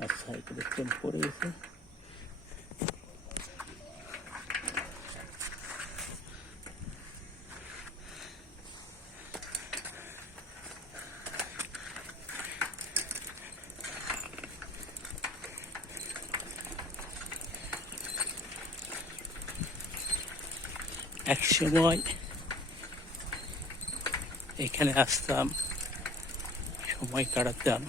একজন পড়ে গেছে। এক সময় এখানে আসতাম সময় কাটাতাম।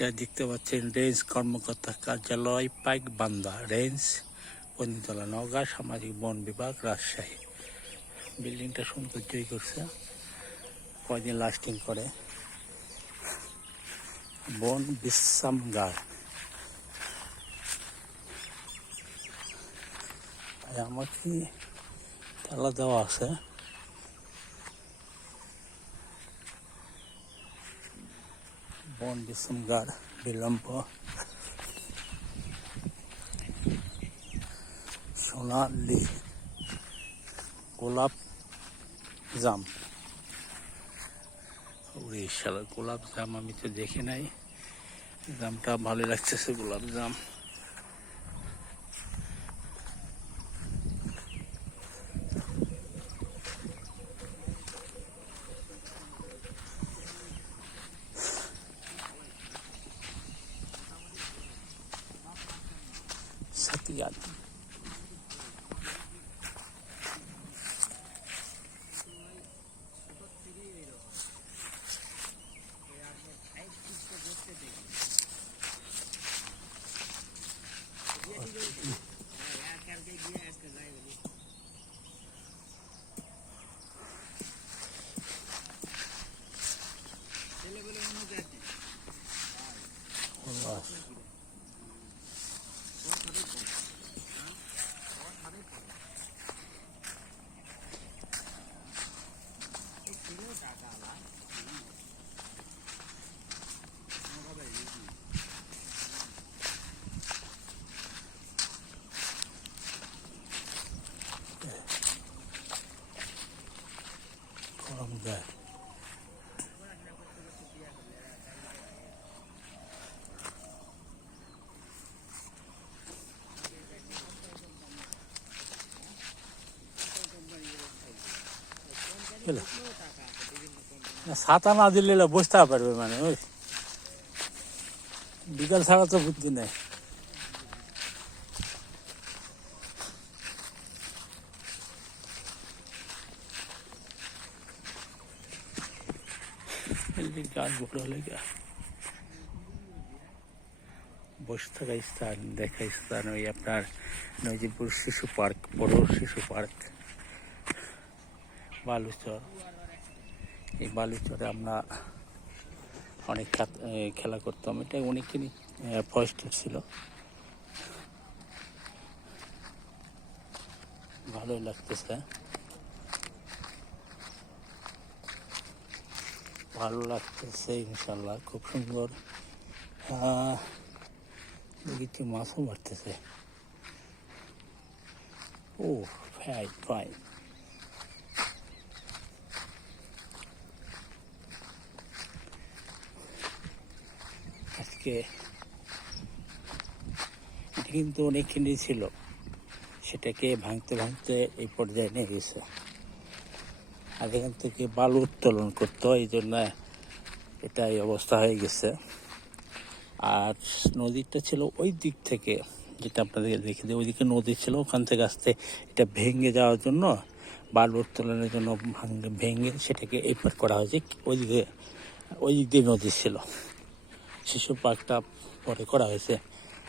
এটা দেখতে পাচ্ছেন রেঞ্জ কর্মকর্তা কার্যালয়, পাইক বান্দা, রেঞ্জ পন্দিতলা নওগাঁ, সামাজিক বন বিভাগ, রাজশাহী। বিল্ডিংটা সৌন্দর্যই করছে। কয়দিন লাস্টিং করে? বন বিশ্রামগার কি তালা দেওয়া আছে। বন বিশ্রামগার বিলম্ব সোনালি গোলাপ জাম ওরে শালা গোলাপ জাম আমি তো দেখি নাই। জামটা ভালো লাগতেছে গোলাপ জাম। না, ছাতা না দিলে বসতে পারবে মানে ওই। বিকাল ছাড়া তো বুদ্ধি নেই। এই গাছগুলো লেগে। বসে থাকা স্থান দেখা স্থান ওই আপনার নজিরপুর শিশু পার্ক বড় শিশু পার্ক। বালুচর এই বালুচরে আমরা অনেক খেলা করতাম। এটা অনেকদিনই ফরেস্টের ছিল। ভালোই লাগতেছে। ভালো লাগতেছে ইনশাল্লাহ, খুব সুন্দর। মাছও মারতেছে। ও ফাইন ফাইন আজকে। এটা কিন্তু অনেকখানি ছিল। সেটাকে ভাঙতে ভাঙতে এই পর্যায়ে নিয়ে গেছে। আর এখান থেকে বালু উত্তোলন করতো, এই জন্য এটা এই অবস্থা হয়ে গেছে। আর নদীটা ছিল ওই দিক থেকে, যেটা আপনাদের দেখে দিই ওইদিকে নদী ছিল, ওখান থেকে আসতে এটা ভেঙে যাওয়ার জন্য, বালু উত্তোলনের জন্য ভাঙ- ভেঙে সেটাকে এপার করা হয়েছে, ওইদিকে ওই দিক দিয়ে নদী ছিল। শিশু পার্কটা পরে করা হয়েছে।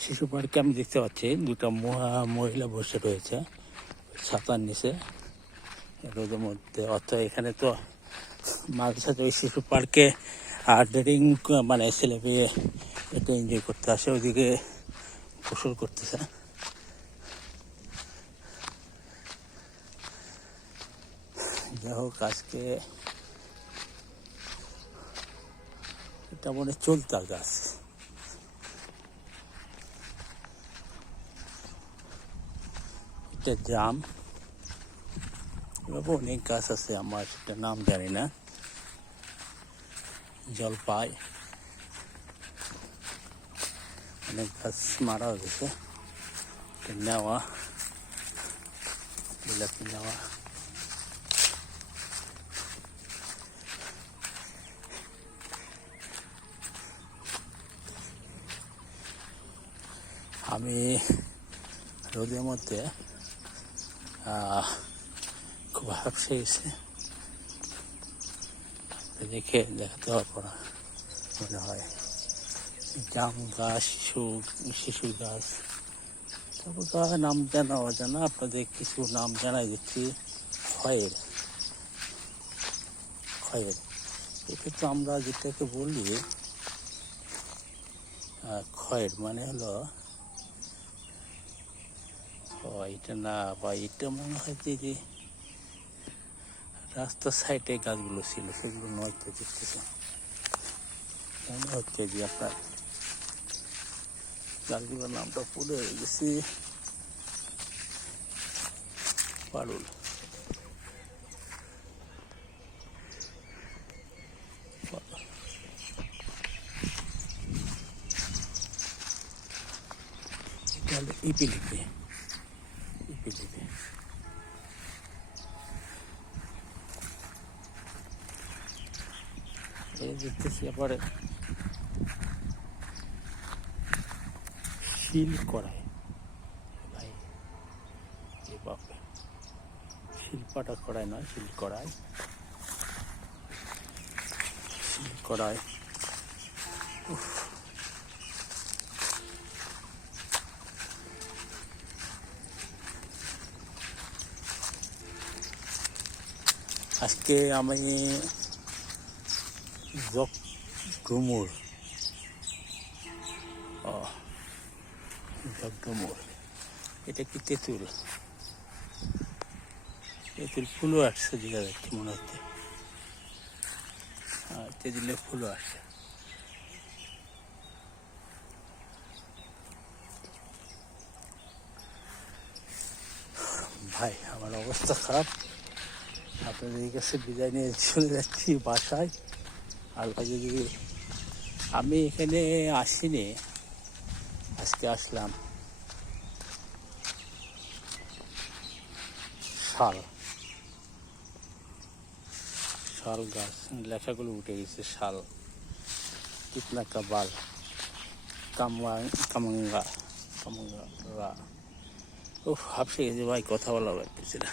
শিশু পার্কে আমি দেখতে পাচ্ছি দুটো মহা- মহিলা বসে রয়েছে, ছাতার নিচে। রোদের মধ্যে অর্থাৎ এখানে তো মাঝে সাথে ওই শিশু পার্কে আর ডেটিং মানে ছেলে মেয়ে এটা এনজয় করতে আসে, ওইদিকে গোসল করতেছে। যাই হোক, আজকে এটা মনে হয় চলতা গাছ এটা জাম এভাবে অনেক গাছ আছে আমার সেটা নাম জানি না জলপাই অনেক গাছ মারা গেছে এটা নেওয়া বিলাতি নেওয়া আমি রোদের মধ্যে খুব হাফসে গেছে। দেখে দেখাতে পারব না, মনে হয়। জাম গাছ, শিশু শিশু গাছ। তারপর গাছ নাম জানা অজানা, আপনাদের কিছু নাম জানাই দিচ্ছি। খয়ের। খয়ের। এক্ষেত্রে আমরা যেটাকে বলি খয়ের মানে হলো এটা না বা এটা মনে হয় যে রাস্তার সাইডে গাছগুলো ছিল, সেগুলো নয় দেখতেছে মনে হচ্ছে যে আপনার গাছগুলোর নামটা পুরো হয়ে গেছে। পারুল। ইপিলিপি। দেখতেছি আবার শিল করায় ভাই, এ শিল্পাটা করায় নয় শিল করায় শিল করায় আজকে আমি জক ডুমুর জক ডুমুর এটা কি তেঁতুল? তেঁতুল ফুলও আসছে দেখা যাচ্ছে মনে হচ্ছে। হ্যাঁ তেঁতুলের ফুলও আসছে। ভাই, আমার অবস্থা খারাপ। আপনাদের কাছে বিদায় নিয়ে চলে যাচ্ছি বাসায়। ভাই, যদি আমি এখানে আসিনি, আজকে আসলাম শাল। শাল গাছ, লেখাগুলো উঠে গেছে, শাল। কিতনা কাবাল কামা কামাঙ্গা কামাঙ্গা। ও হাফসে গেছে ভাই কথা বলা পারতেছি না।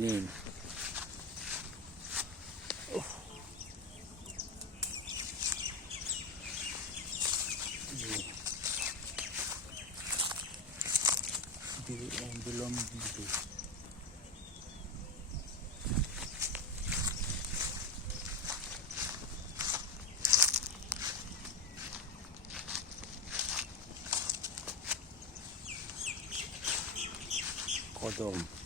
নিম উফ। নিম। বি- আহ,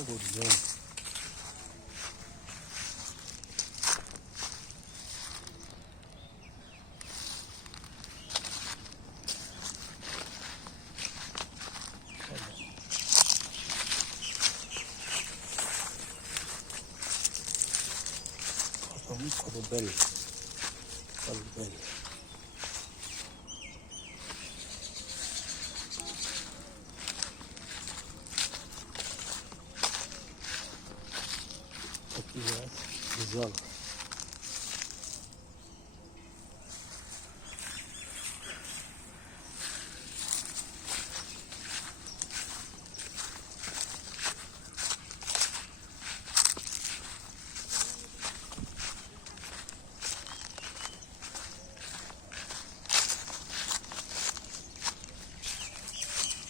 eu vou dizendo. Vamos para o. Para o. দেবো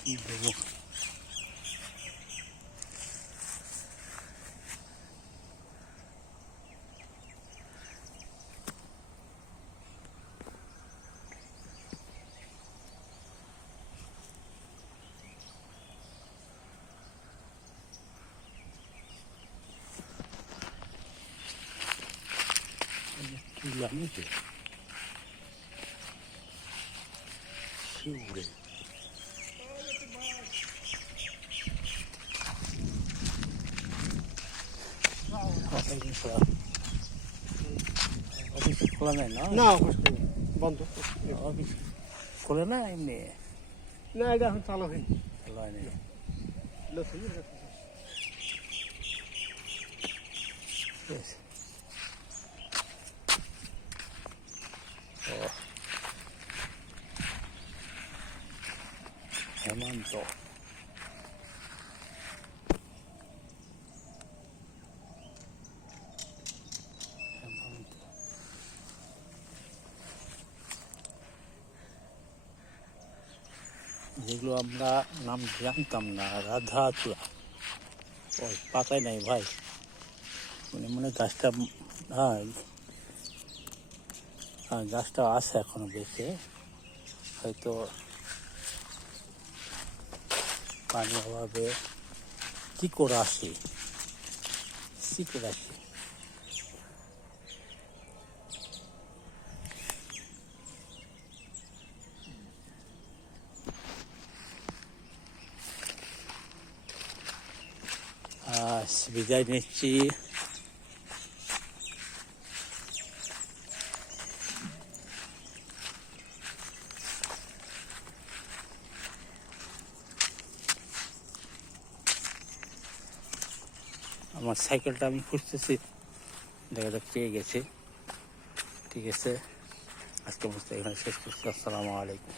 চুলা নাকি শিউরে অফিস খোলা নাই না না অফিস করি বন্ধ অফিস খোলে না এমনি না এটা এখন চালু হয়নি খোলা হয়নি লোক হয়ে গেছে। Yes. ও হেমন্ত যেগুলো আমরা নাম জানতাম না রাধা চূড়া ওই পাতায় নাই ভাই। মানে মনে গাছটা হ্যাঁ হ্যাঁ গাছটা আছে এখনও বেঁচে হয়তো পানি অভাবে। কি করে আসে? করে আসে? বিদায় নিচ্ছি আমার সাইকেলটা আমি খুঁজতেছি। দেখা যাক পেয়ে গেছে। ঠিক আছে? আজকে মতো এখানে শেষ করছি। আসসালামু আলাইকুম।